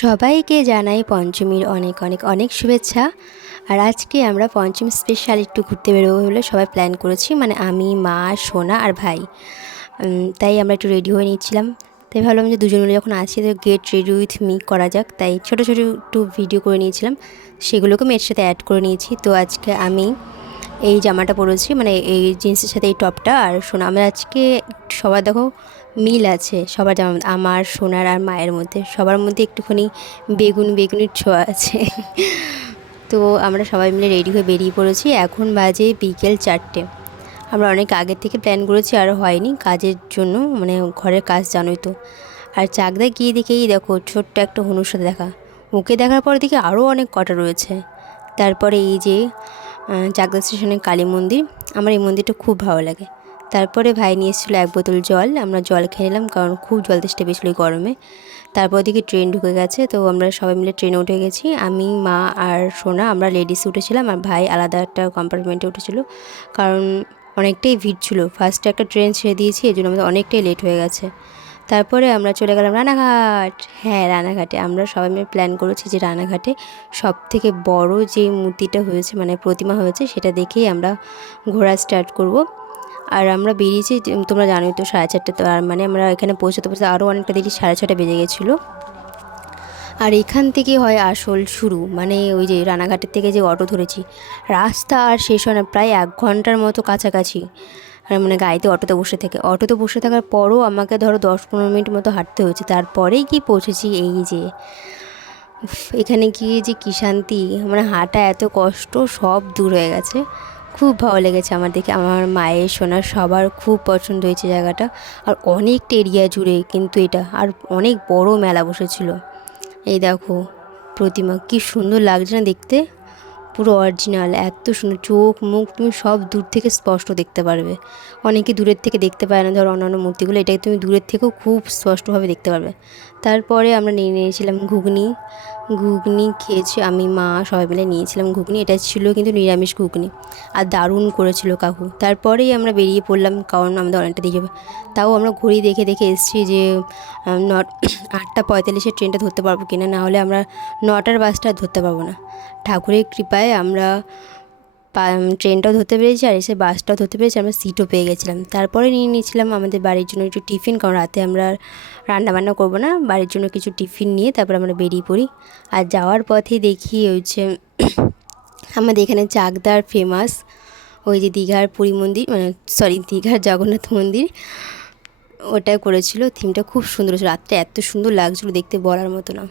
সবাইকে জানাই পঞ্চমীর অনেক অনেক অনেক শুভেচ্ছা। আর আজকে আমরা পঞ্চম স্পেশাল একটু ঘুরতে বেরোবো বলে সবাই প্ল্যান করেছি, মানে আমি, মা, সোনা আর ভাই। তাই আমরা একটু রেডি হয়ে নিচ্ছিলাম। তাই ভাবলাম যে দুজন মিলে যখন আছি তো গেট রেডি উইথ মি করা যাক। তাই ছোটো ছোটো একটু ভিডিও করে নিয়েছিলাম, সেগুলোকে আমি এর সাথে অ্যাড করে নিয়েছি। তো আজকে আমি এই জামাটা পরেছি, মানে এই জিন্সের সাথে এই টপটা। আর সোনা, আমরা আজকে সবার দেখো মিল আছে, সবার জামা আমার, সোনার আর মায়ের মধ্যে সবার মধ্যে একটুখানি বেগুনির ছোঁয়া আছে। তো আমরা সবাই মিলে রেডি হয়ে বেরিয়ে পড়েছি। এখন বাজে বিকেল 4টে। আমরা অনেক আগের থেকে প্ল্যান করেছি, আর হয়নি কাজের জন্য, মানে ঘরের কাজ জানোই তো। আর চাকদা গিয়ে দেখেই দেখো ছোট্ট একটা হনুর সাথে দেখা, ওকে দেখার পরে দেখি আরও অনেক কটা রয়েছে। তারপরে এই যে চাকদা স্টেশনে কালী মন্দির, আমার এই মন্দিরটা খুব ভালো লাগে। তারপরে ভাই নিয়ে এসেছিলো 1 বোতল জল, আমরা জল খেয়ে নিলাম কারণ খুব জল তেষ্টা পেয়েছিলো এই গরমে। তারপর দিকে ট্রেন ঢুকে গেছে, তো আমরা সবাই মিলে ট্রেনে উঠে গেছি। আমি, মা আর সোনা আমরা লেডিসে উঠেছিলাম, আর ভাই আলাদা একটা কম্পার্টমেন্টে উঠেছিল, কারণ অনেকটাই ভিড় ছিল। ফার্স্টে একটা ট্রেন ছেড়ে দিয়েছি, এই জন্য আমাদের অনেকটাই লেট হয়ে গেছে। তারপরে আমরা চলে গেলাম রানাঘাট। হ্যাঁ, রানাঘাটে আমরা সবাই মিলে প্ল্যান করেছি যে রানাঘাটে সবথেকে বড় যে মূর্তিটা হয়েছে, মানে প্রতিমা হয়েছে, সেটা দেখেই আমরা ঘোরা স্টার্ট করব। আর আমরা বেরিয়েছি, তোমরা জানোই তো 4:30। তো আর মানে আমরা এখানে পৌঁছাতে আরও অনেকটা দেরি, 6:30 বেজে গেছিলো। আর এখান থেকে হয় আসল শুরু, মানে ওই যে রানাঘাটের থেকে যে অটো ধরেছি, রাস্তা আর শেষ হয় না, প্রায় 1 ঘন্টার মতো কাছাকাছি। আর মানে গাড়িতে অটোতে বসে থাকার পরও আমাকে ধরো 10-15 মিনিট মতো হাঁটতে হয়েছে, তারপরেই কি পৌঁছেছি। এই যে এখানে গিয়ে যে কী শান্তি, মানে হাঁটা এত কষ্ট সব দূর হয়ে গেছে। খুব ভালো লেগেছে আমার দেখে, আমার মায়ের, সোনার সবার খুব পছন্দ হয়েছে জায়গাটা। আর অনেকটা এরিয়া জুড়ে কিন্তু এটা, আর অনেক বড় মেলা বসেছিল। এই দেখো প্রতিমা কি সুন্দর লাগছে না দেখতে, পুরো অরিজিনাল, এত সুন্দর, চোখ মুখ তুমি সব দূর থেকে স্পষ্ট দেখতে পারবে। অনেকে দূরের থেকে দেখতে পায় না, ধরো অন্যান্য মূর্তিগুলো, এটাকে তুমি দূরের থেকেও খুব স্পষ্টভাবে দেখতে পারবে। তারপরে আমরা নিয়েছিলাম ঘুগনি। ঘুগনি খেয়েছি আমি, মা সবাই মিলে নিয়েছিলাম ঘুগনি। এটা ছিল কিন্তু নিরামিষ ঘুগনি, আর দারুণ করেছিল কাকু। তারপরেই আমরা বেরিয়ে পড়লাম, কারণ আমাদের অনেকটা দিয়ে যাবে। তাও আমরা ঘড়ি দেখে দেখে এসেছি যে 8:45 ট্রেনটা ধরতে পারবো কিনা, না হলে আমরা 9টার বাসটা ধরতে পারবো না। ঠাকুরের কৃপায় আমরা ট্রেনটাও ধরতে পেরেছি, আর এসে বাসটাও ধরতে পেরেছি, আমরা সিটও পেয়ে গেছিলাম। তারপরে নিয়ে নিয়েছিলাম আমাদের বাড়ির জন্য একটু টিফিন, কারণ রাতে আমরা রান্নাবান্না করবো না, বাড়ির জন্য কিছু টিফিন নিয়ে তারপর আমরা বেরিয়ে পড়ি। আর যাওয়ার পথে দেখি হচ্ছে আমাদের এখানে চাকদার ফেমাস ওই যে দীঘার পুরী মন্দির, মানে সরি দীঘার জগন্নাথ মন্দির, ওটা করেছিল। থিমটা খুব সুন্দর ছিল, রাত্রে এত সুন্দর লাগছিলো দেখতে বলার মতো না।